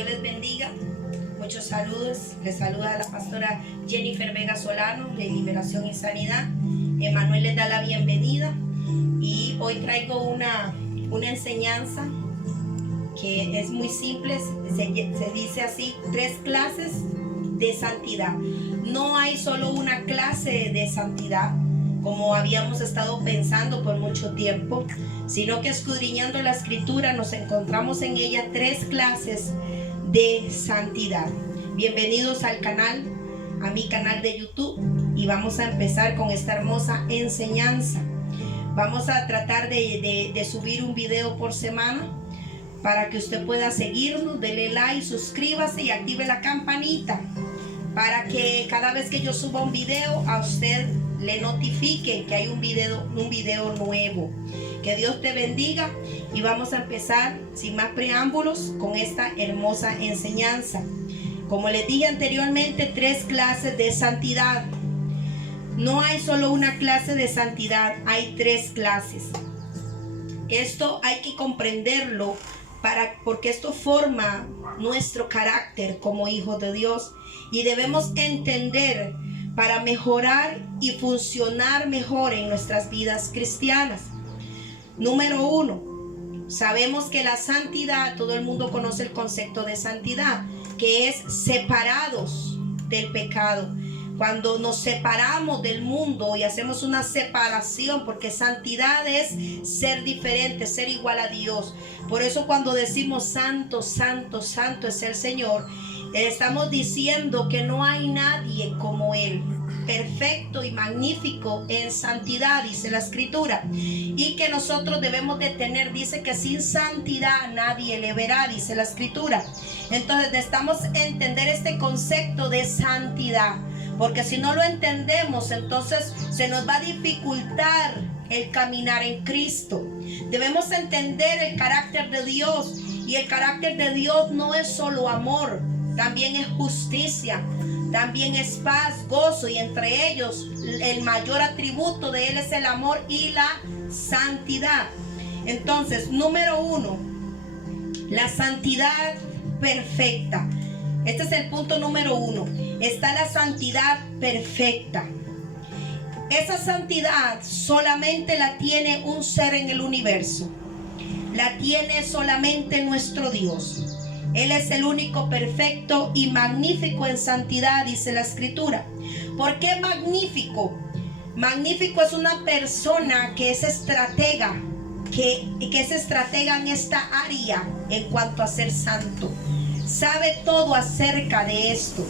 Dios les bendiga. Muchos saludos. Les saluda la pastora Jennifer Vega Solano de Liberación y Sanidad. Emanuel les da la bienvenida y hoy traigo una enseñanza que es muy simple. Se dice así: 3 clases de santidad. No hay solo una clase de santidad como habíamos estado pensando por mucho tiempo, sino que escudriñando la escritura nos encontramos en ella 3 clases de santidad. Bienvenidos al canal, a mi canal de YouTube, y vamos a empezar con esta hermosa enseñanza. Vamos a tratar de subir un video por semana para que usted pueda seguirnos. Dele like, suscríbase y active la campanita para que cada vez que yo suba un video a usted le notifique que hay un video nuevo. Que Dios te bendiga y vamos a empezar sin más preámbulos con esta hermosa enseñanza. Como les dije anteriormente, 3 clases de santidad. No hay solo una clase de santidad, hay 3 clases. Esto hay que comprenderlo porque esto forma nuestro carácter como hijos de Dios, y debemos entender para mejorar y funcionar mejor en nuestras vidas cristianas. Número 1, sabemos que la santidad, todo el mundo conoce el concepto de santidad, que es separados del pecado. Cuando nos separamos del mundo y hacemos una separación, porque santidad es ser diferente, ser igual a Dios. Por eso cuando decimos santo, santo, santo es el Señor, estamos diciendo que no hay nadie como Él, perfecto y magnífico en santidad, dice la escritura, y que nosotros debemos de tener, dice que sin santidad nadie le verá, dice la escritura. Entonces necesitamos entender este concepto de santidad, porque si no lo entendemos, entonces se nos va a dificultar el caminar en Cristo. Debemos entender el carácter de Dios, y el carácter de Dios no es solo amor, también es justicia, también es paz, gozo, y entre ellos el mayor atributo de Él es el amor y la santidad. Entonces, número 1, la santidad perfecta. Este es el punto número 1. Está la santidad perfecta. Esa santidad solamente la tiene un ser en el universo. La tiene solamente nuestro Dios. Él es el único perfecto y magnífico en santidad, dice la escritura. ¿Por qué magnífico? Magnífico es una persona que es estratega, que es estratega en esta área en cuanto a ser santo. Sabe todo acerca de esto.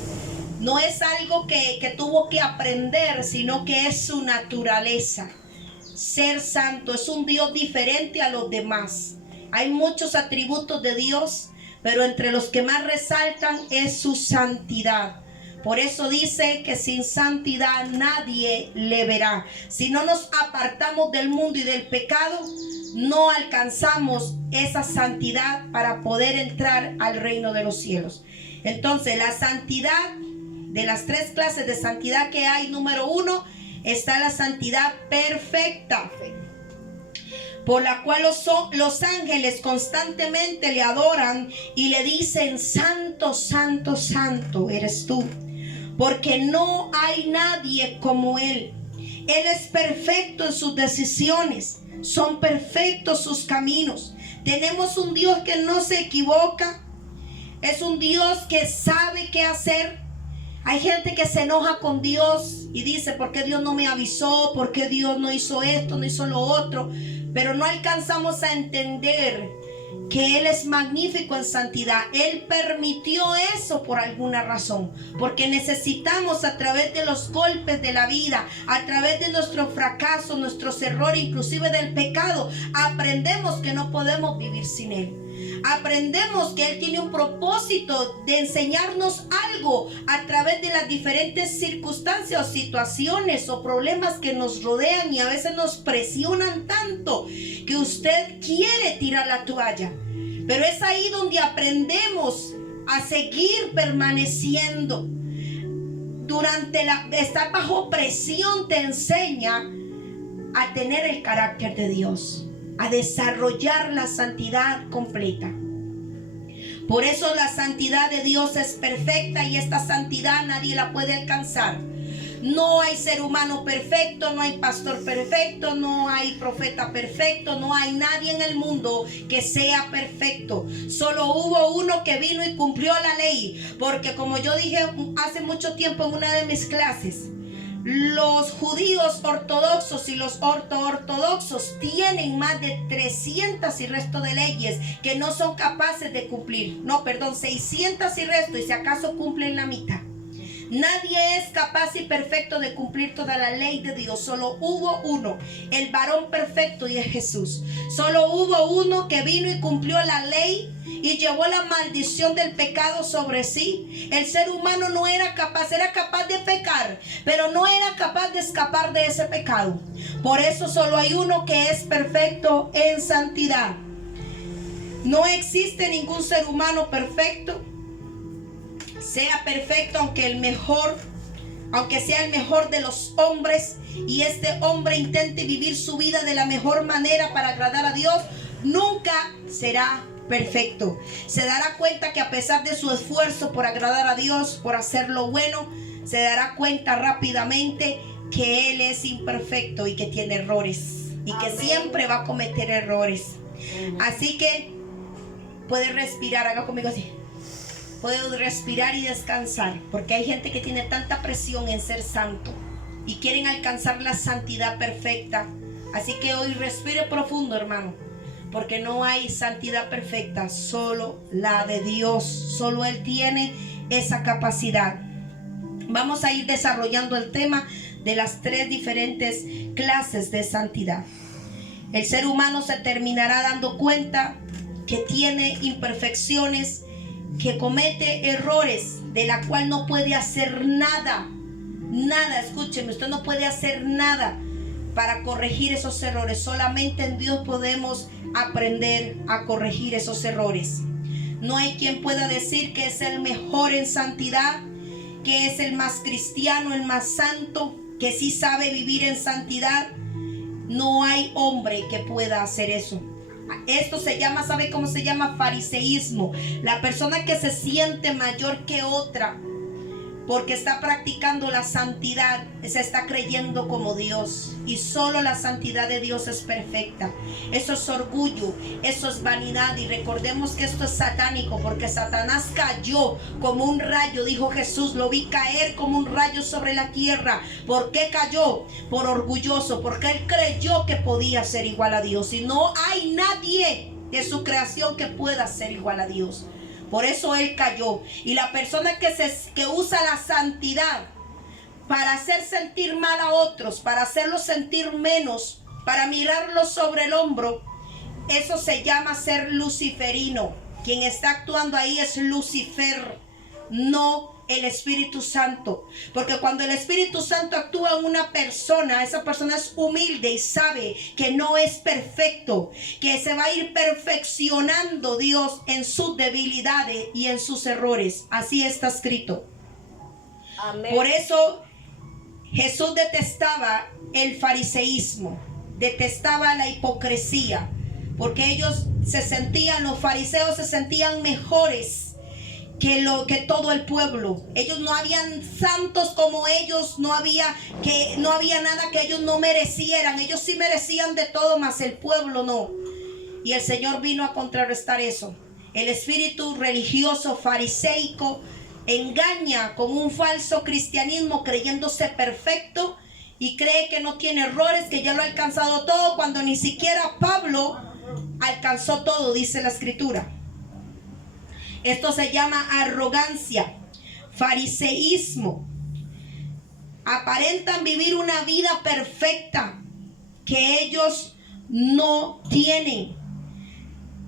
No es algo que tuvo que aprender, sino que es su naturaleza. Ser santo es un Dios diferente a los demás. Hay muchos atributos de Dios, pero entre los que más resaltan es su santidad. Por eso dice que sin santidad nadie le verá. Si no nos apartamos del mundo y del pecado, no alcanzamos esa santidad para poder entrar al reino de los cielos. Entonces, la santidad, de las 3 clases de santidad que hay, número 1, está la santidad perfecta, por la cual los ángeles constantemente le adoran y le dicen: santo, santo, santo eres tú, porque no hay nadie como Él. Él es perfecto en sus decisiones, son perfectos sus caminos. Tenemos un Dios que no se equivoca, es un Dios que sabe qué hacer. Hay gente que se enoja con Dios y dice: ¿por qué Dios no me avisó? ¿Por qué Dios no hizo esto, no hizo lo otro? Pero no alcanzamos a entender que Él es magnífico en santidad. Él permitió eso por alguna razón, porque necesitamos, a través de los golpes de la vida, a través de nuestros fracasos, nuestros errores, inclusive del pecado, aprendemos que no podemos vivir sin Él. Aprendemos que Él tiene un propósito de enseñarnos algo a través de las diferentes circunstancias o situaciones o problemas que nos rodean, y a veces nos presionan tanto que usted quiere tirar la toalla. Pero es ahí donde aprendemos a seguir permaneciendo. Estar bajo presión te enseña a tener el carácter de Dios, a desarrollar la santidad completa. Por eso la santidad de Dios es perfecta y esta santidad nadie la puede alcanzar. No hay ser humano perfecto, no hay pastor perfecto, no hay profeta perfecto, no hay nadie en el mundo que sea perfecto. Solo hubo uno que vino y cumplió la ley. Porque como yo dije hace mucho tiempo en una de mis clases, los judíos ortodoxos y los ortodoxos tienen más de 300 y resto de leyes que no son capaces de cumplir. 600 y resto, y si acaso cumplen la mitad. Nadie es capaz y perfecto de cumplir toda la ley de Dios. Solo hubo uno, el varón perfecto, y es Jesús. Solo hubo uno que vino y cumplió la ley y llevó la maldición del pecado sobre sí. El ser humano no era capaz, era capaz de pecar, pero no era capaz de escapar de ese pecado. Por eso solo hay uno que es perfecto en santidad. No existe ningún ser humano perfecto. Sea perfecto aunque sea el mejor de los hombres, y este hombre intente vivir su vida de la mejor manera para agradar a Dios, nunca será perfecto. Se dará cuenta que a pesar de su esfuerzo por agradar a Dios, por hacer lo bueno, se dará cuenta rápidamente que Él es imperfecto y que tiene errores y que siempre va a cometer errores. Así que puede respirar, haga conmigo así. Puedo respirar y descansar, porque hay gente que tiene tanta presión en ser santo y quieren alcanzar la santidad perfecta. Así que hoy respire profundo, hermano, porque no hay santidad perfecta, solo la de Dios. Solo Él tiene esa capacidad. Vamos a ir desarrollando el tema de las 3 diferentes clases de santidad. El ser humano se terminará dando cuenta que tiene imperfecciones, que comete errores, de la cual no puede hacer nada. Nada, escúcheme, usted no puede hacer nada para corregir esos errores. Solamente en Dios podemos aprender a corregir esos errores. No hay quien pueda decir que es el mejor en santidad, que es el más cristiano, el más santo, que sí sabe vivir en santidad. No hay hombre que pueda hacer eso. Esto se llama, ¿sabe cómo se llama? Fariseísmo. La persona que se siente mayor que otra porque está practicando la santidad, se está creyendo como Dios, y solo la santidad de Dios es perfecta. Eso es orgullo, eso es vanidad, y recordemos que esto es satánico, porque Satanás cayó como un rayo, dijo Jesús, lo vi caer como un rayo sobre la tierra. ¿Por qué cayó? Por orgulloso, porque él creyó que podía ser igual a Dios, y no hay nadie de su creación que pueda ser igual a Dios. Por eso él cayó. Y la persona que usa la santidad para hacer sentir mal a otros, para hacerlos sentir menos, para mirarlos sobre el hombro, eso se llama ser luciferino. Quien está actuando ahí es Lucifer, no el Espíritu Santo. Porque cuando el Espíritu Santo actúa en una persona, esa persona es humilde y sabe que no es perfecto, que se va a ir perfeccionando Dios en sus debilidades y en sus errores. Así está escrito. Amén. Por eso Jesús detestaba el fariseísmo, detestaba la hipocresía, porque ellos los fariseos se sentían mejores que todo el pueblo. Ellos no habían santos como ellos, no había nada que ellos no merecieran. Ellos sí merecían de todo, mas el pueblo no. Y el Señor vino a contrarrestar eso. El espíritu religioso fariseico engaña con un falso cristianismo, creyéndose perfecto, y cree que no tiene errores, que ya lo ha alcanzado todo, cuando ni siquiera Pablo alcanzó todo, dice la escritura. Esto se llama arrogancia, fariseísmo. Aparentan vivir una vida perfecta que ellos no tienen.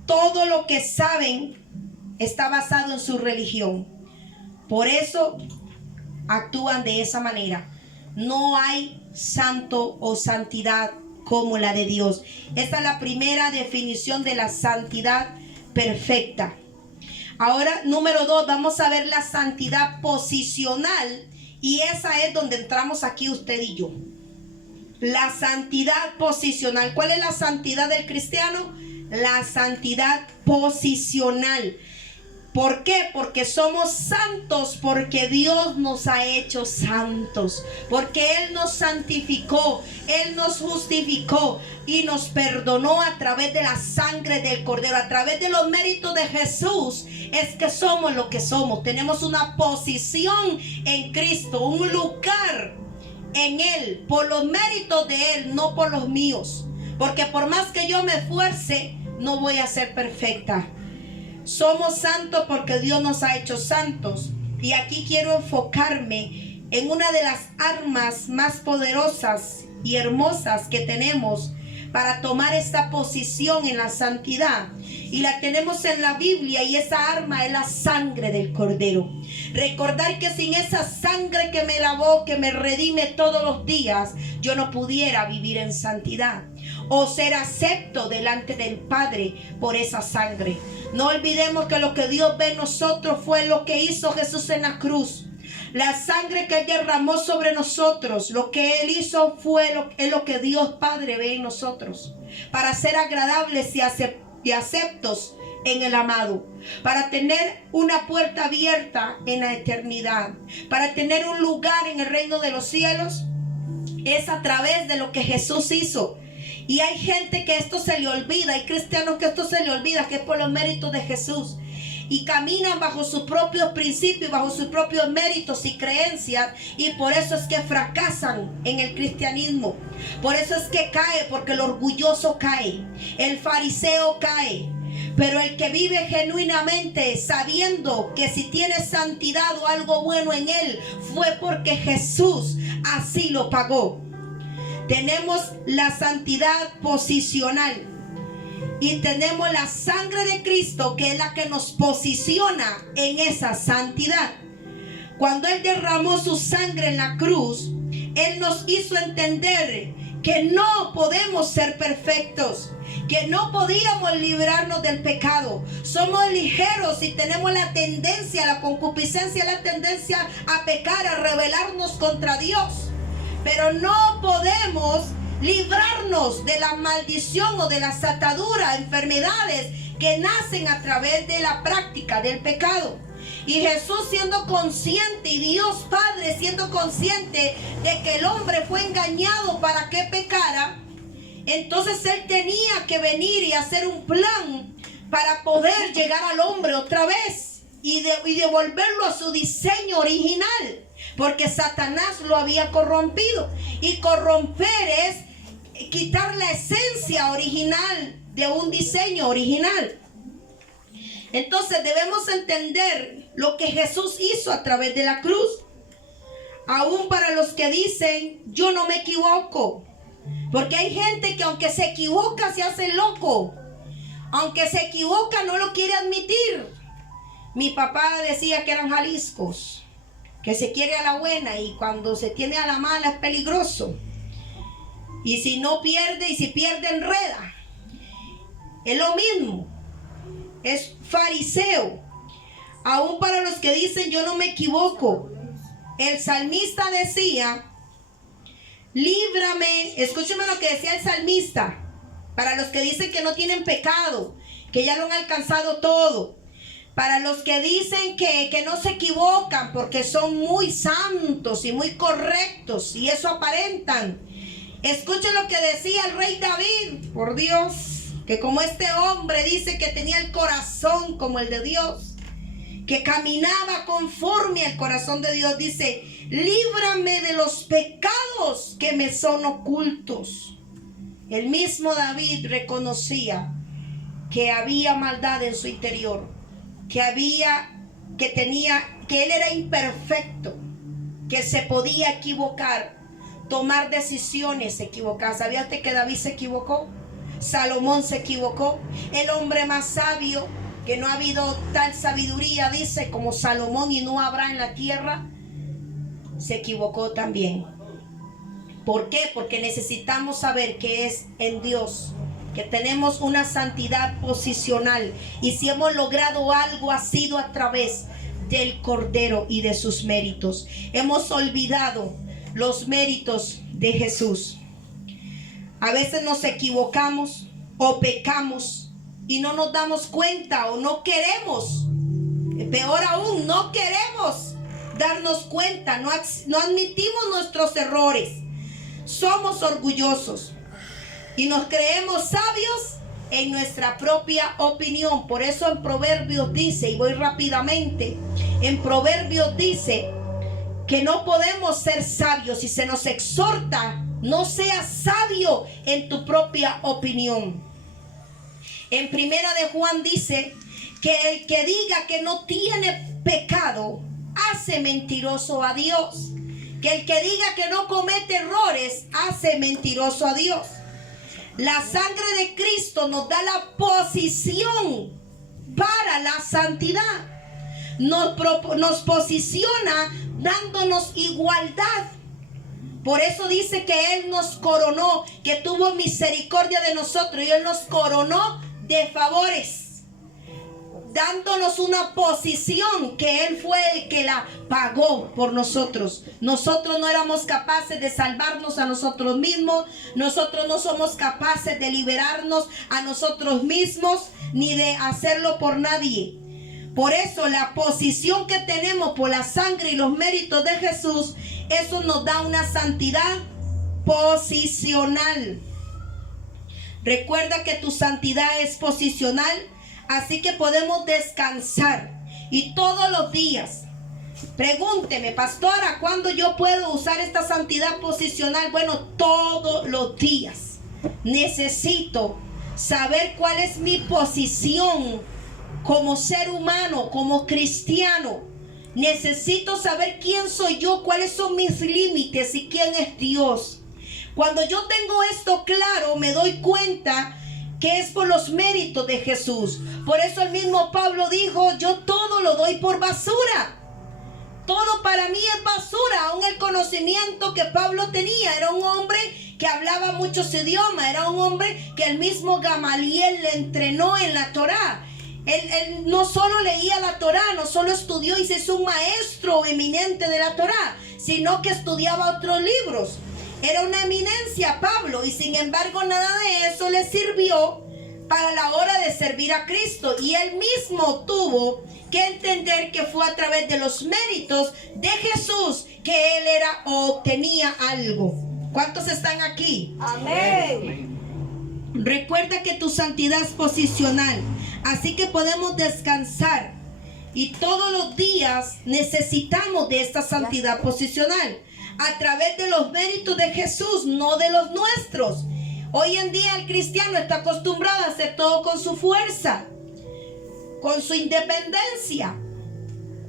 Todo lo que saben está basado en su religión. Por eso actúan de esa manera. No hay santo o santidad como la de Dios. Esta es la primera definición de la santidad perfecta. Ahora, número 2, vamos a ver la santidad posicional, y esa es donde entramos aquí usted y yo. La santidad posicional. ¿Cuál es la santidad del cristiano? La santidad posicional. ¿Por qué? Porque somos santos, porque Dios nos ha hecho santos, porque Él nos santificó, Él nos justificó y nos perdonó a través de la sangre del Cordero, a través de los méritos de Jesús. Es que somos lo que somos. Tenemos una posición en Cristo, un lugar en Él, por los méritos de Él, no por los míos. Porque por más que yo me esfuerce, no voy a ser perfecta. Somos santos porque Dios nos ha hecho santos. Y aquí quiero enfocarme en una de las armas más poderosas y hermosas que tenemos para tomar esta posición en la santidad. Y la tenemos en la Biblia, y esa arma es la sangre del Cordero. Recordar que sin esa sangre que me lavó, que me redime todos los días, yo no pudiera vivir en santidad o ser acepto delante del Padre por esa sangre. No olvidemos que lo que Dios ve en nosotros fue lo que hizo Jesús en la cruz. La sangre que Él derramó sobre nosotros, lo que Él hizo es lo que Dios Padre ve en nosotros, para ser agradables y aceptos en el amado, para tener una puerta abierta en la eternidad, para tener un lugar en el reino de los cielos. Es a través de lo que Jesús hizo. Y hay gente que esto se le olvida, hay cristianos que esto se le olvida, que es por los méritos de Jesús, y caminan bajo sus propios principios, bajo sus propios méritos y creencias, y por eso es que fracasan en el cristianismo. Por eso es que cae, porque el orgulloso cae, el fariseo cae. Pero el que vive genuinamente, sabiendo que si tiene santidad o algo bueno en él, fue porque Jesús así lo pagó. Tenemos la santidad posicional y tenemos la sangre de Cristo, que es la que nos posiciona en esa santidad. Cuando Él derramó su sangre en la cruz, Él nos hizo entender que no podemos ser perfectos, que no podíamos librarnos del pecado. Somos ligeros y tenemos la tendencia, la concupiscencia, la tendencia a pecar, a rebelarnos contra Dios. Pero no podemos librarnos de la maldición o de las ataduras, enfermedades que nacen a través de la práctica del pecado. Y Jesús, siendo consciente, y Dios Padre siendo consciente de que el hombre fue engañado para que pecara, entonces Él tenía que venir y hacer un plan para poder llegar al hombre otra vez y devolverlo a su diseño original. Porque Satanás lo había corrompido. Y corromper es quitar la esencia original de un diseño original. Entonces debemos entender lo que Jesús hizo a través de la cruz. Aún para los que dicen, yo no me equivoco. Porque hay gente que aunque se equivoca se hace loco. Aunque se equivoca no lo quiere admitir. Mi papá decía que eran Jaliscos, que se quiere a la buena y cuando se tiene a la mala es peligroso. Y si no pierde, y si pierde enreda. Es lo mismo. Es fariseo. Aún para los que dicen yo no me equivoco. El salmista decía, líbrame. Escúcheme lo que decía el salmista. Para los que dicen que no tienen pecado, que ya lo han alcanzado todo. Para los que dicen que no se equivocan porque son muy santos y muy correctos y eso aparentan. Escuchen lo que decía el rey David. Por Dios, que como este hombre dice que tenía el corazón como el de Dios, que caminaba conforme al corazón de Dios, dice, líbrame de los pecados que me son ocultos. El mismo David reconocía que había maldad en su interior, que él era imperfecto, que se podía equivocar, tomar decisiones equivocadas. ¿Sabía usted que David se equivocó? Salomón se equivocó. El hombre más sabio, que no ha habido tal sabiduría, dice, como Salomón, y no habrá en la tierra, se equivocó también. ¿Por qué? Porque necesitamos saber que es en Dios, que tenemos una santidad posicional, y si hemos logrado algo ha sido a través del Cordero y de sus méritos. Hemos olvidado los méritos de Jesús. A veces nos equivocamos o pecamos y no nos damos cuenta o no queremos Peor aún, no queremos darnos cuenta, no admitimos nuestros errores. Somos orgullosos y nos creemos sabios en nuestra propia opinión. Por eso en Proverbios dice, y voy rápidamente, en Proverbios dice que no podemos ser sabios y se nos exhorta: no seas sabio en tu propia opinión. En Primera de Juan dice que el que diga que no tiene pecado hace mentiroso a Dios. Que el que diga que no comete errores hace mentiroso a Dios. La sangre de Cristo nos da la posición para la santidad. Nos posiciona dándonos igualdad. Por eso dice que Él nos coronó, que tuvo misericordia de nosotros, y Él nos coronó de favores, dándonos una posición que Él fue el que la pagó por nosotros. Nosotros no éramos capaces de salvarnos a nosotros mismos. Nosotros no somos capaces de liberarnos a nosotros mismos, ni de hacerlo por nadie. Por eso la posición que tenemos por la sangre y los méritos de Jesús, eso nos da una santidad posicional. Recuerda que tu santidad es posicional, así que podemos descansar. Y todos los días, pregúnteme: pastora, ¿cuándo yo puedo usar esta santidad posicional? Bueno, todos los días necesito saber cuál es mi posición como ser humano, como cristiano. Necesito saber quién soy yo, cuáles son mis límites y quién es Dios. Cuando yo tengo esto claro, me doy cuenta que es por los méritos de Jesús. Por eso el mismo Pablo dijo: yo todo lo doy por basura. Todo para mí es basura. Aún el conocimiento que Pablo tenía, era un hombre que hablaba muchos idiomas, era un hombre que el mismo Gamaliel le entrenó en la Torá. Él no solo leía la Torá, no solo estudió y se hizo un maestro eminente de la Torá, sino que estudiaba otros libros. Era una eminencia Pablo, y sin embargo nada de eso le sirvió para la hora de servir a Cristo. Y él mismo tuvo que entender que fue a través de los méritos de Jesús que él era o obtenía algo. ¿Cuántos están aquí? Amén. Recuerda que tu santidad es posicional, así que podemos descansar. Y todos los días necesitamos de esta santidad posicional a través de los méritos de Jesús, no de los nuestros. Hoy en día el cristiano está acostumbrado a hacer todo con su fuerza, con su independencia,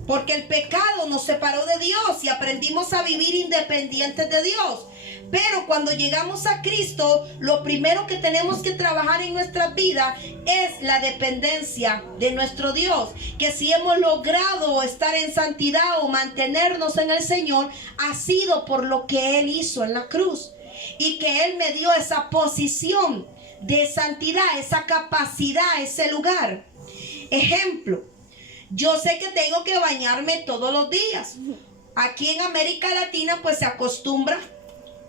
porque el pecado nos separó de Dios y aprendimos a vivir independientes de Dios. Pero cuando llegamos a Cristo, lo primero que tenemos que trabajar en nuestra vida es la dependencia de nuestro Dios. Que si hemos logrado estar en santidad o mantenernos en el Señor, ha sido por lo que Él hizo en la cruz. Y que Él me dio esa posición de santidad, esa capacidad, ese lugar. Ejemplo, yo sé que tengo que bañarme todos los días. Aquí en América Latina pues se acostumbra.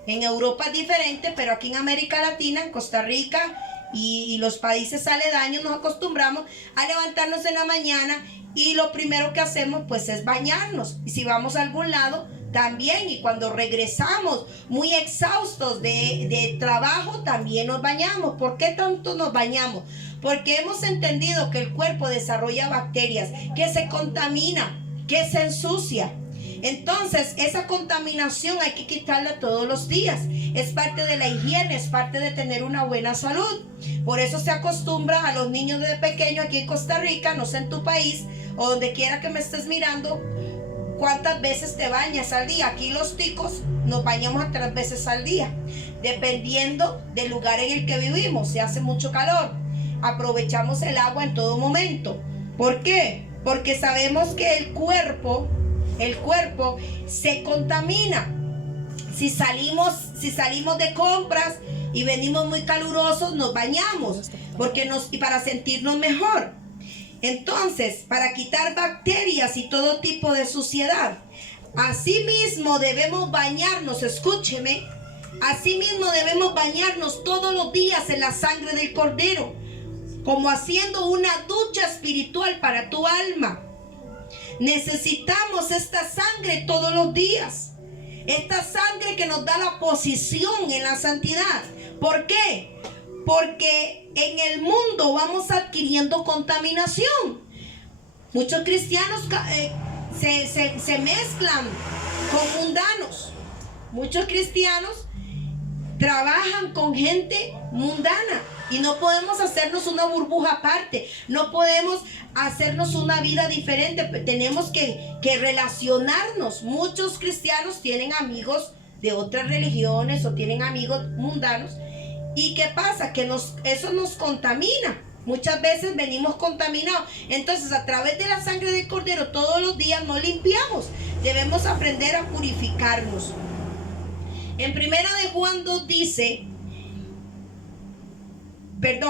En Europa es diferente, pero aquí en América Latina, en Costa Rica y los países aledaños, nos acostumbramos a levantarnos en la mañana y lo primero que hacemos pues es bañarnos. Y si vamos a algún lado también, y cuando regresamos muy exhaustos de trabajo también nos bañamos. ¿Por qué tanto nos bañamos? Porque hemos entendido que el cuerpo desarrolla bacterias, que se contamina, que se ensucia. Entonces, esa contaminación hay que quitarla todos los días. Es parte de la higiene, es parte de tener una buena salud. Por eso se acostumbra a los niños desde pequeño aquí en Costa Rica, no sé en tu país, o donde quiera que me estés mirando, cuántas veces te bañas al día. Aquí los ticos nos bañamos a 3 veces al día, dependiendo del lugar en el que vivimos. Si hace mucho calor, aprovechamos el agua en todo momento. ¿Por qué? Porque sabemos que el cuerpo se contamina. Si salimos de compras y venimos muy calurosos, nos bañamos y para sentirnos mejor. Entonces, para quitar bacterias y todo tipo de suciedad, asimismo debemos bañarnos, escúcheme, asimismo debemos bañarnos todos los días en la sangre del Cordero, como haciendo una ducha espiritual para tu alma. Necesitamos esta sangre todos los días. Esta sangre que nos da la posición en la santidad. ¿Por qué? Porque en el mundo vamos adquiriendo contaminación. Muchos cristianos se mezclan con mundanos. Muchos cristianos trabajan con gente mundana y no podemos hacernos una burbuja aparte, no podemos hacernos una vida diferente, tenemos que relacionarnos. Muchos cristianos tienen amigos de otras religiones o tienen amigos mundanos. ¿Y qué pasa? Que eso nos contamina. Muchas veces venimos contaminados. Entonces, a través de la sangre del Cordero todos los días nos limpiamos. Debemos aprender a purificarnos. En Primera de Juan 2 dice,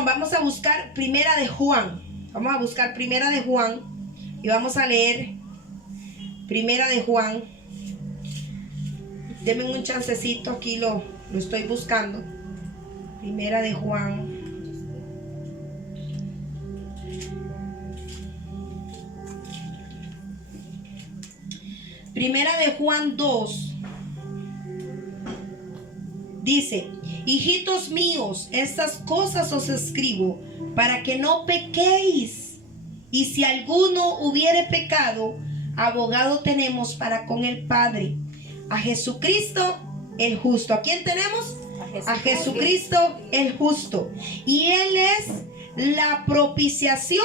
vamos a buscar Primera de Juan. Vamos a buscar Primera de Juan y vamos a leer Primera de Juan. Denme un chancecito, aquí lo estoy buscando. Primera de Juan. Primera de Juan 2. Dice, hijitos míos, estas cosas os escribo para que no pequéis. Y si alguno hubiere pecado, abogado tenemos para con el Padre, a Jesucristo el justo. ¿A quién tenemos? A Jesucristo el justo. Y Él es la propiciación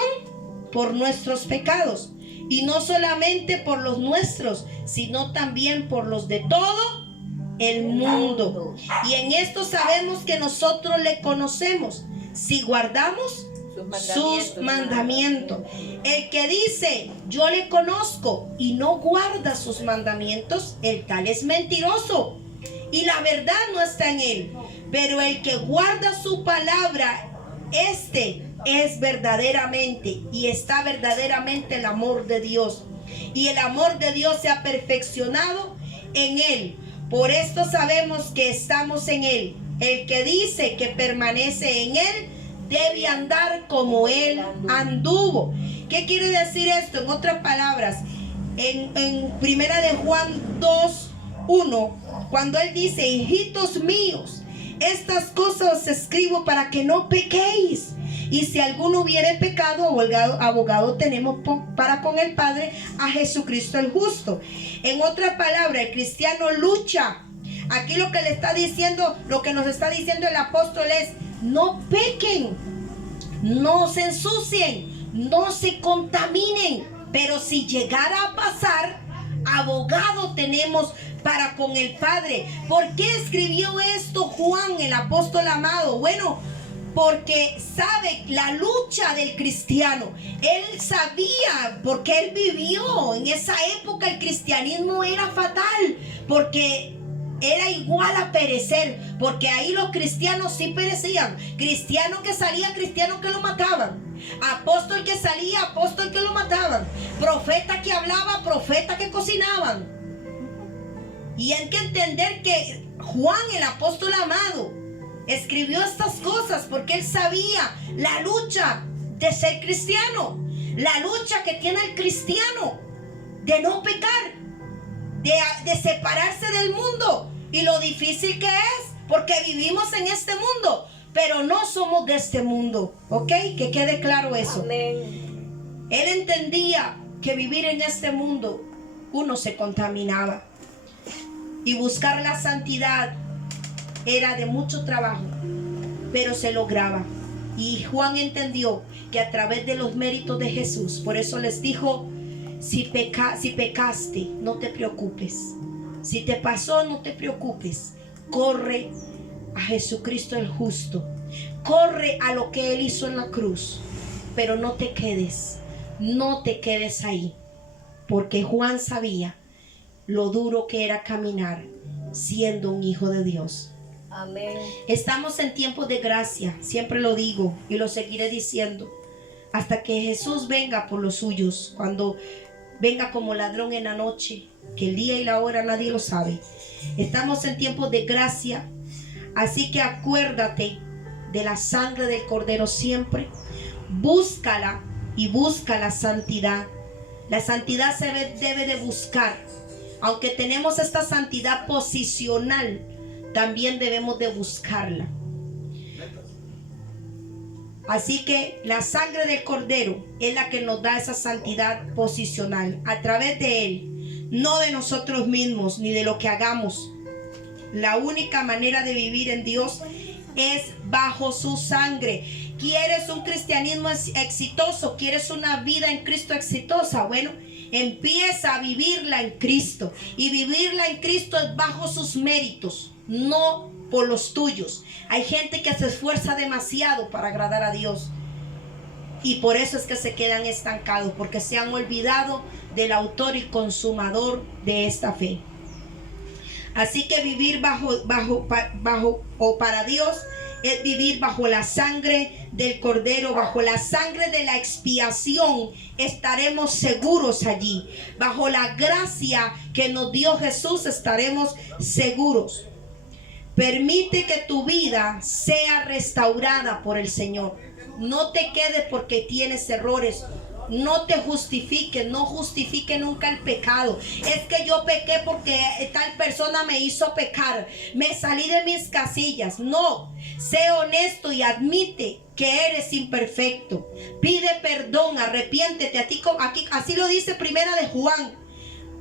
por nuestros pecados. Y no solamente por los nuestros, sino también por los de todo el mundo. Y en esto sabemos que nosotros le conocemos si guardamos sus mandamientos. El que dice yo le conozco y no guarda sus mandamientos, el tal es mentiroso y la verdad no está en él. Pero el que guarda su palabra, este es verdaderamente y está verdaderamente el amor de Dios. Y el amor de Dios se ha perfeccionado en él. Por esto sabemos que estamos en Él. El que dice que permanece en Él debe andar como Él anduvo. ¿Qué quiere decir esto? En otras palabras, en Primera de Juan 2:1, cuando Él dice, hijitos míos, estas cosas os escribo para que no pequéis. Y si alguno hubiere pecado, abogado tenemos para con el Padre, a Jesucristo el justo. En otras palabras, el cristiano lucha. Aquí lo que le está diciendo, lo que nos está diciendo el apóstol es, no pequen, no se ensucien, no se contaminen. Pero si llegara a pasar, abogado tenemos para con el Padre. ¿Por qué escribió esto Juan, el apóstol amado? Bueno, porque sabe la lucha del cristiano. Él sabía, porque él vivió en esa época. El cristianismo era fatal, porque era igual a perecer, porque ahí los cristianos sí perecían. Cristiano que salía, cristiano que lo mataban. Apóstol que salía, apóstol que lo mataban. Profeta que hablaba, profeta que cocinaban. Y hay que entender que Juan, el apóstol amado, escribió estas cosas porque él sabía la lucha de ser cristiano, la lucha que tiene el cristiano de no pecar, de separarse del mundo, y lo difícil que es, porque vivimos en este mundo, pero no somos de este mundo, ¿ok? Que quede claro eso. Amén. Él entendía que vivir en este mundo, uno se contaminaba, y buscar la santidad era de mucho trabajo, pero se lograba. Y Juan entendió que a través de los méritos de Jesús, por eso les dijo, si pecaste, no te preocupes. Si te pasó, no te preocupes. Corre a Jesucristo el justo. Corre a lo que Él hizo en la cruz. Pero no te quedes ahí. Porque Juan sabía lo duro que era caminar siendo un hijo de Dios. Amén. Estamos en tiempos de gracia, siempre lo digo y lo seguiré diciendo, hasta que Jesús venga por los suyos, cuando venga como ladrón en la noche, que el día y la hora nadie lo sabe. Estamos en tiempos de gracia, así que acuérdate de la sangre del Cordero siempre, búscala y busca la santidad. La santidad debe de buscar. Aunque tenemos esta santidad posicional, también debemos de buscarla. Así que la sangre del Cordero es la que nos da esa santidad posicional. A través de Él, no de nosotros mismos ni de lo que hagamos. La única manera de vivir en Dios es bajo su sangre. ¿Quieres un cristianismo exitoso? ¿Quieres una vida en Cristo exitosa? Bueno, empieza a vivirla en Cristo. Y vivirla en Cristo es bajo sus méritos, no por los tuyos. Hay gente que se esfuerza demasiado para agradar a Dios. Y por eso es que se quedan estancados, porque se han olvidado del autor y consumador de esta fe. Así que vivir para Dios es vivir bajo la sangre del Cordero, bajo la sangre de la expiación. Estaremos seguros allí. Bajo la gracia que nos dio Jesús estaremos seguros. Permite que tu vida sea restaurada por el Señor. No te quedes porque tienes errores. No te justifiques, no justifique nunca el pecado. Es que yo pequé porque tal persona me hizo pecar. Me salí de mis casillas. No, sé honesto y admite que eres imperfecto. Pide perdón, arrepiéntete. Aquí, así lo dice Primera de Juan.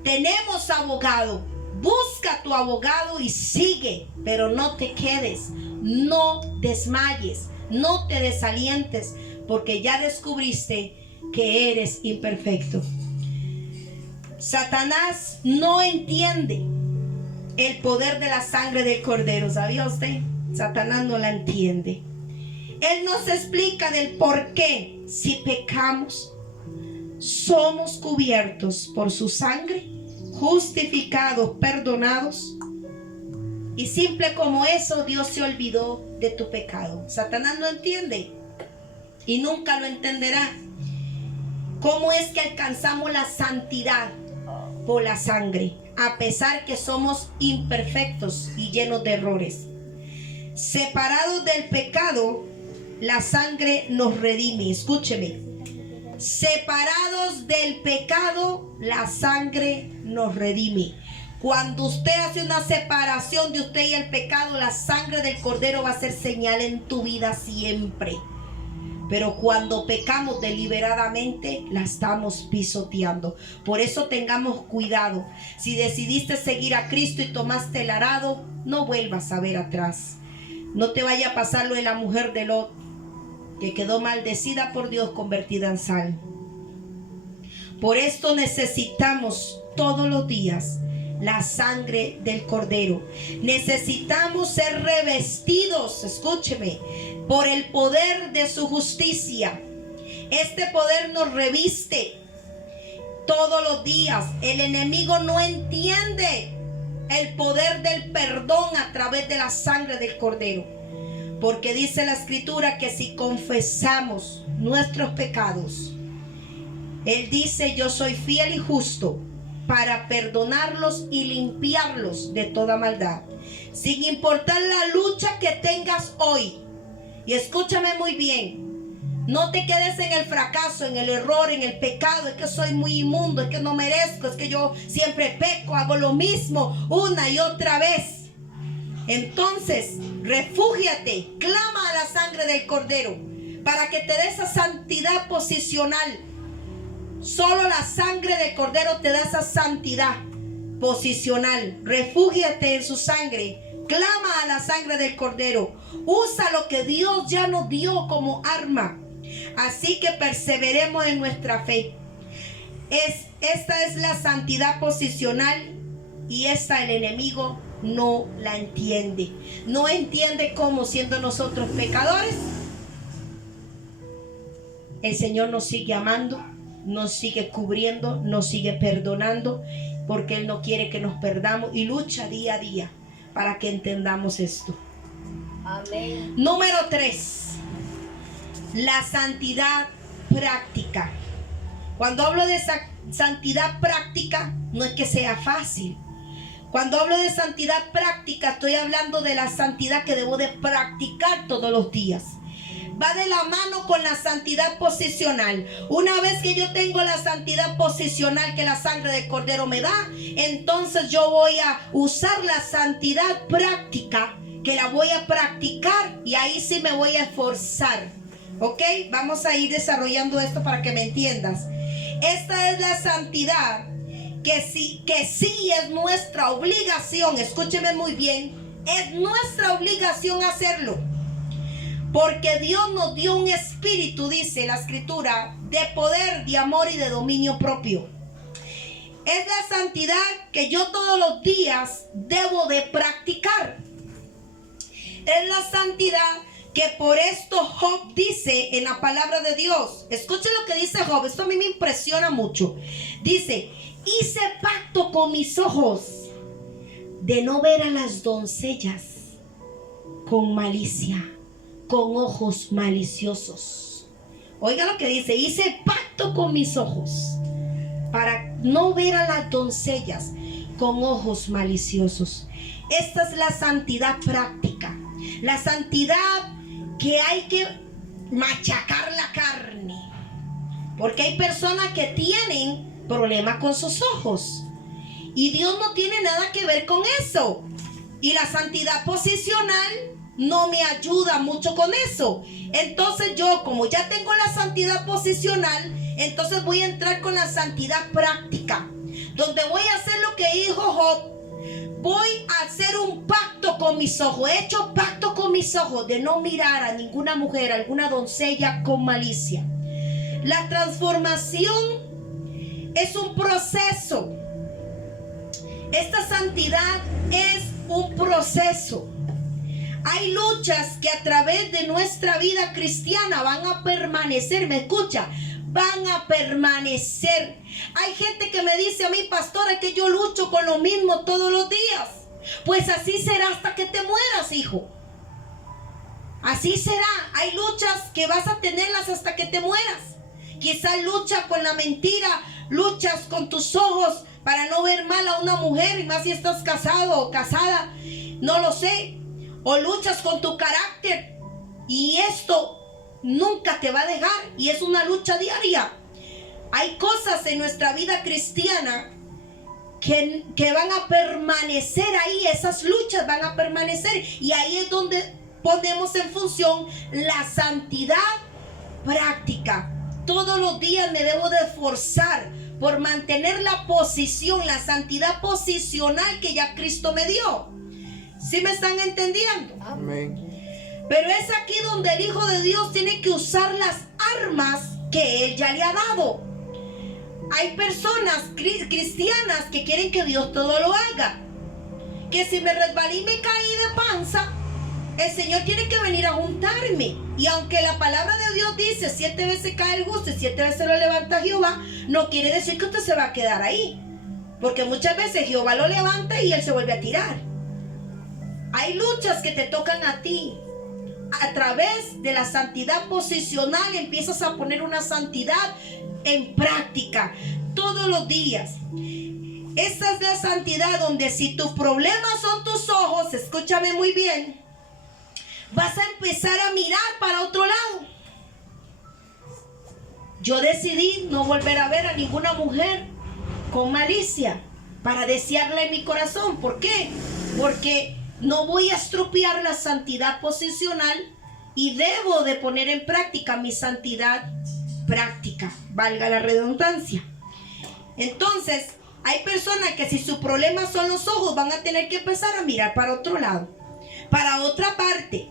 Tenemos abogado. Busca tu abogado y sigue, pero no te quedes, no desmayes, no te desalientes, porque ya descubriste que eres imperfecto. Satanás no entiende el poder de la sangre del Cordero. ¿Sabía usted? Satanás no la entiende. Él nos explica del por qué, si pecamos, somos cubiertos por su sangre, justificados, perdonados. Y simple como eso, Dios se olvidó de tu pecado. Satanás no entiende y nunca lo entenderá. ¿Cómo es que alcanzamos la santidad? Por la sangre, a pesar que somos imperfectos y llenos de errores. Separados del pecado, la sangre nos redime. Escúcheme. Separados del pecado, la sangre nos redime. Cuando usted hace una separación de usted y el pecado, la sangre del Cordero va a ser señal en tu vida siempre. Pero cuando pecamos deliberadamente, la estamos pisoteando. Por eso tengamos cuidado. Si decidiste seguir a Cristo y tomaste el arado, no vuelvas a ver atrás. No te vaya a pasar lo de la mujer de Lot, que quedó maldecida por Dios, convertida en sal. Por esto necesitamos todos los días la sangre del Cordero. Necesitamos ser revestidos, escúcheme, por el poder de su justicia. Este poder nos reviste todos los días. El enemigo no entiende el poder del perdón a través de la sangre del Cordero. Porque dice la Escritura que si confesamos nuestros pecados, Él dice: yo soy fiel y justo para perdonarlos y limpiarlos de toda maldad. Sin importar la lucha que tengas hoy. Y escúchame muy bien. No te quedes en el fracaso, en el error, en el pecado. Es que soy muy inmundo, es que no merezco, es que yo siempre peco, hago lo mismo una y otra vez. Entonces, refúgiate, clama a la sangre del Cordero para que te dé esa santidad posicional. Solo la sangre del Cordero te da esa santidad posicional. Refúgiate en su sangre. Clama a la sangre del Cordero. Usa lo que Dios ya nos dio como arma. Así que perseveremos en nuestra fe. Esta es la santidad posicional, y esta el enemigo no la entiende. No entiende cómo, siendo nosotros pecadores, el Señor nos sigue amando, nos sigue cubriendo, nos sigue perdonando, porque Él no quiere que nos perdamos, y lucha día a día para que entendamos esto. Amén. Número 3, la santidad práctica. Cuando hablo de santidad práctica, no es que sea fácil. Cuando hablo de santidad práctica, estoy hablando de la santidad que debo de practicar todos los días. va de la mano con la santidad posicional. Una vez que yo tengo la santidad posicional que la sangre del Cordero me da, entonces yo voy a usar la santidad práctica, que la voy a practicar, y ahí sí me voy a esforzar. ¿Ok? Vamos a ir desarrollando esto para que me entiendas. Esta es la santidad que sí es nuestra obligación. Escúcheme muy bien. Es nuestra obligación hacerlo. Porque Dios nos dio un espíritu, dice la escritura, de poder, de amor y de dominio propio. Es la santidad que yo todos los días debo de practicar. Es la santidad que por esto Job dice en la palabra de Dios. Escuchen lo que dice Job. Esto a mí me impresiona mucho. Dice: hice pacto con mis ojos de no ver a las doncellas con malicia, con ojos maliciosos. Oiga lo que dice: hice pacto con mis ojos para no ver a las doncellas con ojos maliciosos. Esta es la santidad práctica. La santidad que hay que machacar la carne. Porque hay personas que tienen problemas con sus ojos. Y Dios no tiene nada que ver con eso. Y la santidad posicional no me ayuda mucho con eso. Entonces yo, como ya tengo la santidad posicional, entonces voy a entrar con la santidad práctica, donde voy a hacer lo que dijo Job. Voy a hacer un pacto con mis ojos. He hecho pacto con mis ojos de no mirar a ninguna mujer, a alguna doncella con malicia. La transformación es un proceso. Esta santidad es un proceso. Hay luchas que a través de nuestra vida cristiana van a permanecer. ¿Me escucha? Van a permanecer. Hay gente que me dice a mí: pastora, que yo lucho con lo mismo todos los días. Pues así será hasta que te mueras, hijo. Así será. Hay luchas que vas a tenerlas hasta que te mueras. Quizás lucha con la mentira, luchas con tus ojos para no ver mal a una mujer, y más si estás casado o casada, no lo sé. O luchas con tu carácter, y esto nunca te va a dejar, y es una lucha diaria. Hay cosas en nuestra vida cristiana que van a permanecer ahí. Esas luchas van a permanecer, y ahí es donde ponemos en función la santidad práctica. Todos los días me debo de esforzar por mantener la posición, la santidad posicional que ya Cristo me dio. ¿Sí me están entendiendo? Amén. Pero es aquí donde el Hijo de Dios tiene que usar las armas que Él ya le ha dado. Hay personas cristianas que quieren que Dios todo lo haga. Que si me resbalé y me caí de panza, el Señor tiene que venir a juntarme. Y aunque la palabra de Dios dice 7 veces cae el justo y 7 veces lo levanta Jehová, no quiere decir que usted se va a quedar ahí. Porque muchas veces Jehová lo levanta y Él se vuelve a tirar. Hay luchas que te tocan a ti. A través de la santidad posicional empiezas a poner una santidad en práctica todos los días. Esta es la santidad donde si tus problemas son tus ojos, escúchame muy bien, vas a empezar a mirar para otro lado. Yo decidí no volver a ver a ninguna mujer con malicia para desearla en mi corazón. ¿Por qué? Porque no voy a estropear la santidad posicional y debo de poner en práctica mi santidad práctica, valga la redundancia. Entonces, hay personas que si su problema son los ojos, van a tener que empezar a mirar para otro lado, para otra parte,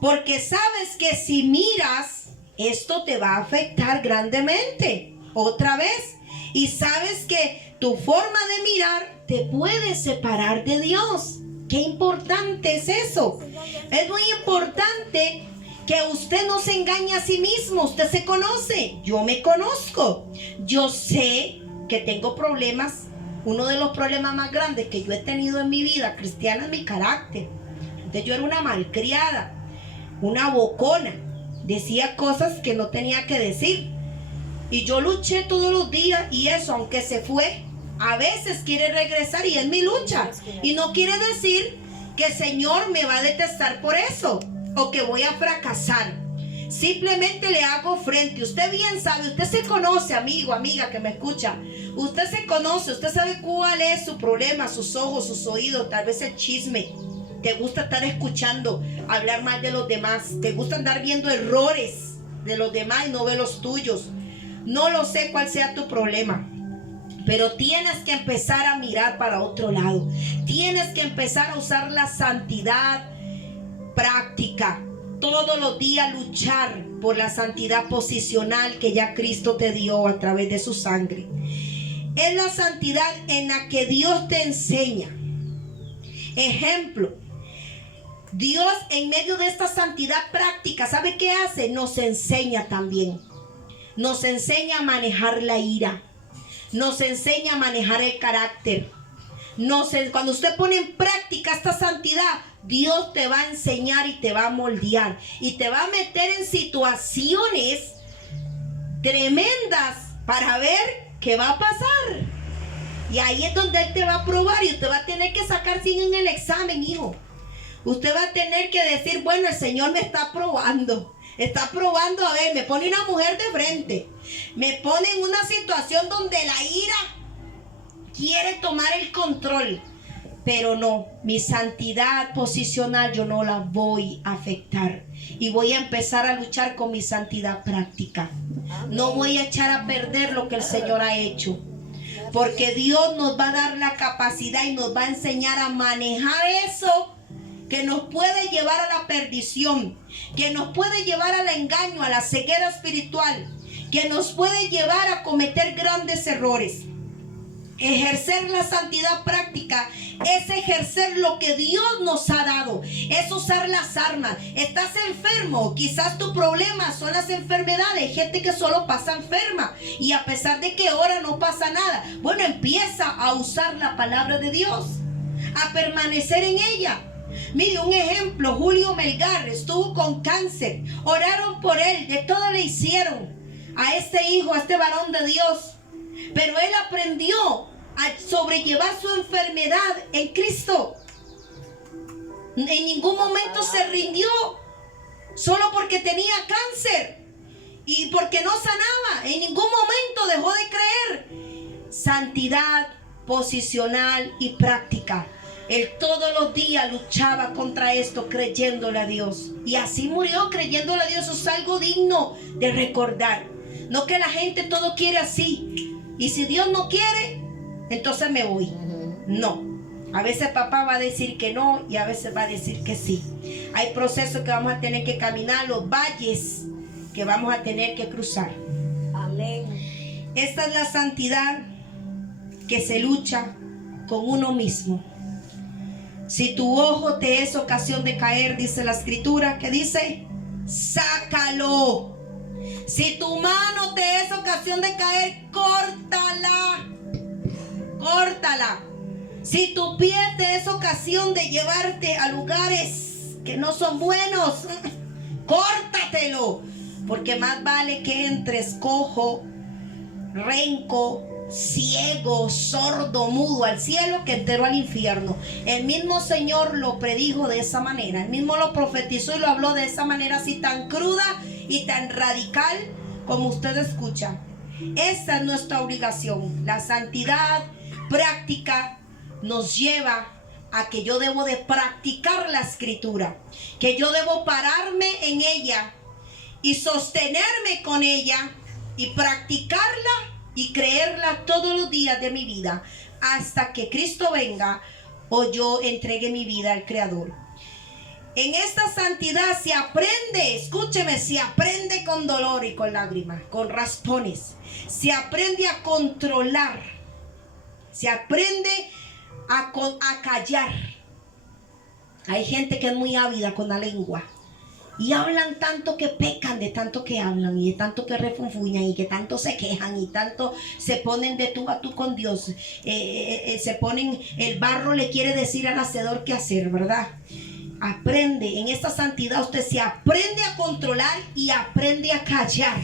porque sabes que si miras, esto te va a afectar grandemente, otra vez, y sabes que tu forma de mirar te puede separar de Dios. Qué importante es eso. Es muy importante que usted no se engañe a sí mismo. Usted se conoce. Yo me conozco. Yo sé que tengo problemas. Uno de los problemas más grandes que yo he tenido en mi vida cristiana es mi carácter. Entonces yo era una malcriada, una bocona. Decía cosas que no tenía que decir. Y yo luché todos los días, y eso, aunque se fue, a veces quiere regresar, y es mi lucha. Y no quiere decir que el Señor me va a detestar por eso, o que voy a fracasar. Simplemente le hago frente. Usted bien sabe, usted se conoce, amigo, amiga que me escucha. Usted se conoce, usted sabe cuál es su problema, sus ojos, sus oídos, tal vez el chisme. Te gusta estar escuchando, hablar mal de los demás. Te gusta andar viendo errores de los demás y no ver los tuyos. No lo sé cuál sea tu problema, pero tienes que empezar a mirar para otro lado. Tienes que empezar a usar la santidad práctica. Todos los días luchar por la santidad posicional que ya Cristo te dio a través de su sangre. Es la santidad en la que Dios te enseña. Ejemplo, Dios en medio de esta santidad práctica, ¿sabe qué hace? Nos enseña también. Nos enseña a manejar la ira. Nos enseña a manejar el carácter. Cuando usted pone en práctica esta santidad, Dios te va a enseñar y te va a moldear. Y te va a meter en situaciones tremendas para ver qué va a pasar. Y ahí es donde Él te va a probar y usted va a tener que sacar 100 en el examen, hijo. Usted va a tener que decir, bueno, el Señor me está probando. Está probando, a ver, me pone una mujer de frente. Me pone en una situación donde la ira quiere tomar el control. Pero no, mi santidad posicional yo no la voy a afectar. Y voy a empezar a luchar con mi santidad práctica. No voy a echar a perder lo que el Señor ha hecho. Porque Dios nos va a dar la capacidad y nos va a enseñar a manejar eso que nos puede llevar a la perdición, que nos puede llevar al engaño, a la ceguera espiritual, que nos puede llevar a cometer grandes errores. Ejercer la santidad práctica es ejercer lo que Dios nos ha dado, es usar las armas. Estás enfermo, quizás tu problema son las enfermedades. Hay gente que solo pasa enferma y a pesar de que ahora no pasa nada. Bueno, empieza a usar la palabra de Dios, a permanecer en ella. Mire, un ejemplo, Julio Melgar estuvo con cáncer, oraron por él, de todo le hicieron a este hijo, a este varón de Dios, pero él aprendió a sobrellevar su enfermedad en Cristo. En ningún momento se rindió, solo porque tenía cáncer y porque no sanaba, en ningún momento dejó de creer. Santidad posicional y práctica. Él todos los días luchaba contra esto, creyéndole a Dios. Y así murió, creyéndole a Dios. Eso es algo digno de recordar. No que la gente todo quiere así. Y si Dios no quiere, entonces me voy. No. A veces papá va a decir que no y a veces va a decir que sí. Hay procesos que vamos a tener que caminar, los valles que vamos a tener que cruzar. Amén. Esta es la santidad que se lucha con uno mismo. Si tu ojo te es ocasión de caer, dice la escritura, ¿qué dice? Sácalo. Si tu mano te es ocasión de caer, córtala. Córtala. Si tu pie te es ocasión de llevarte a lugares que no son buenos, córtatelo. Porque más vale que entres cojo, renco, ciego, sordo, mudo al cielo que entero al infierno. El mismo Señor lo predijo de esa manera. Él mismo lo profetizó y lo habló de esa manera así tan cruda y tan radical como usted escucha. Esa es nuestra obligación. La santidad práctica nos lleva a que yo debo de practicar la escritura, que yo debo pararme en ella y sostenerme con ella y practicarla y creerla todos los días de mi vida hasta que Cristo venga o yo entregue mi vida al Creador. En esta santidad se aprende, escúcheme, se aprende con dolor y con lágrimas, con raspones. Se aprende a controlar, se aprende a callar. Hay gente que es muy ávida con la lengua. Y hablan tanto que pecan de tanto que hablan y de tanto que refunfuñan y que tanto se quejan y tanto se ponen de tú a tú con Dios. Se ponen, el barro le quiere decir al hacedor qué hacer, ¿verdad? Aprende, en esta santidad usted se aprende a controlar y aprende a callar.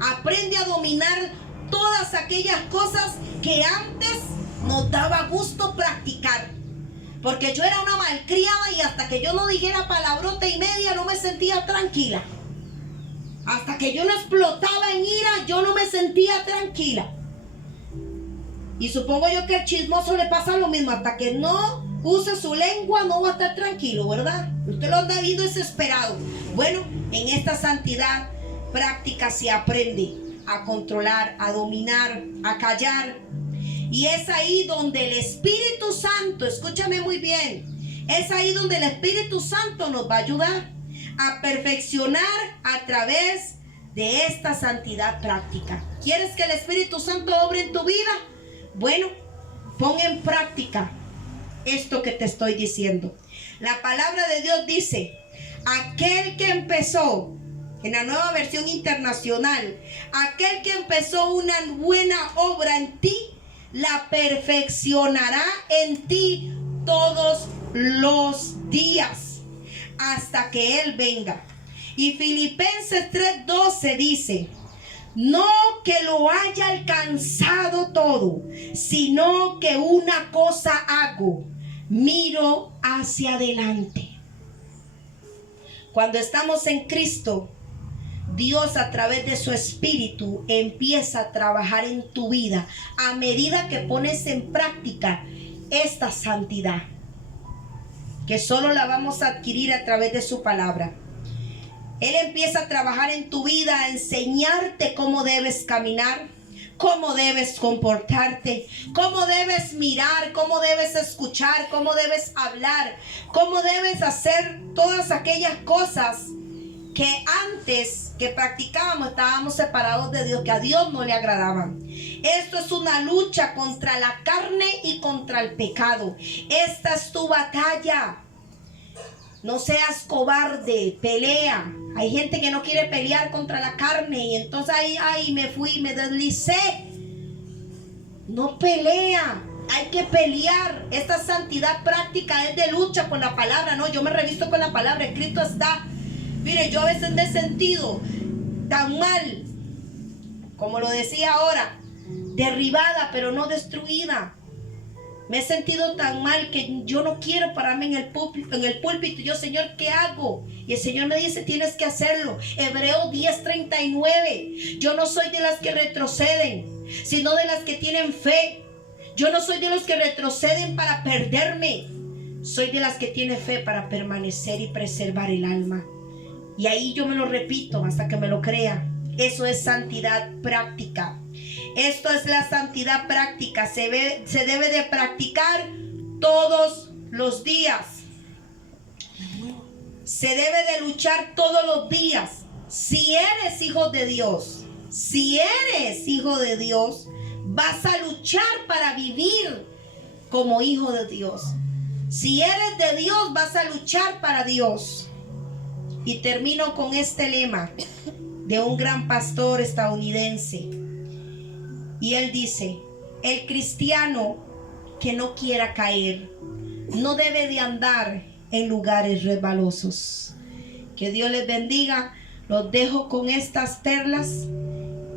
Aprende a dominar todas aquellas cosas que antes nos daba gusto practicar. Porque yo era una malcriada y hasta que yo no dijera palabrota y media no me sentía tranquila. Hasta que yo no explotaba en ira, yo no me sentía tranquila. Y supongo yo que al chismoso le pasa lo mismo. Hasta que no use su lengua, no va a estar tranquilo, ¿verdad? Usted lo anda viendo desesperado. Bueno, en esta santidad práctica se aprende a controlar, a dominar, a callar. Y es ahí donde el Espíritu Santo, escúchame muy bien, es ahí donde el Espíritu Santo nos va a ayudar a perfeccionar a través de esta santidad práctica. ¿Quieres que el Espíritu Santo obre en tu vida? Bueno, pon en práctica esto que te estoy diciendo. La palabra de Dios dice: aquel que empezó, en la Nueva Versión Internacional, aquel que empezó una buena obra en ti, la perfeccionará en ti todos los días, hasta que Él venga. Y Filipenses 3:12 dice: no que lo haya alcanzado todo, sino que una cosa hago, miro hacia adelante. Cuando estamos en Cristo, Dios a través de su Espíritu empieza a trabajar en tu vida a medida que pones en práctica esta santidad, que solo la vamos a adquirir a través de su palabra. Él empieza a trabajar en tu vida, a enseñarte cómo debes caminar, cómo debes comportarte, cómo debes mirar, cómo debes escuchar, cómo debes hablar, cómo debes hacer todas aquellas cosas que antes que practicábamos estábamos separados de Dios, que a Dios no le agradaban. Esto es una lucha contra la carne y contra el pecado. Esta es tu batalla. No seas cobarde, pelea. Hay gente que no quiere pelear contra la carne y entonces ahí me fui, me deslicé. No pelea, hay que pelear. Esta santidad práctica es de lucha con la palabra. No, yo me revisto con la palabra, escrito está. Mire, yo a veces me he sentido tan mal, como lo decía ahora, derribada pero no destruida. Me he sentido tan mal que yo no quiero pararme en el púlpito. Yo, Señor, ¿qué hago? Y el Señor me dice: tienes que hacerlo. Hebreos 10:39. Yo no soy de las que retroceden, sino de las que tienen fe. Yo no soy de los que retroceden para perderme. Soy de las que tienen fe para permanecer y preservar el alma. Y ahí yo me lo repito hasta que me lo crea. Eso es santidad práctica. Esto es la santidad práctica. Se debe de practicar todos los días. Se debe de luchar todos los días. Si eres hijo de Dios, vas a luchar para vivir como hijo de Dios. Si eres de Dios, vas a luchar para Dios. Y termino con este lema de un gran pastor estadounidense. Y él dice: el cristiano que no quiera caer no debe de andar en lugares resbalosos. Que Dios les bendiga. Los dejo con estas perlas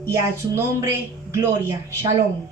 y a su nombre gloria. Shalom.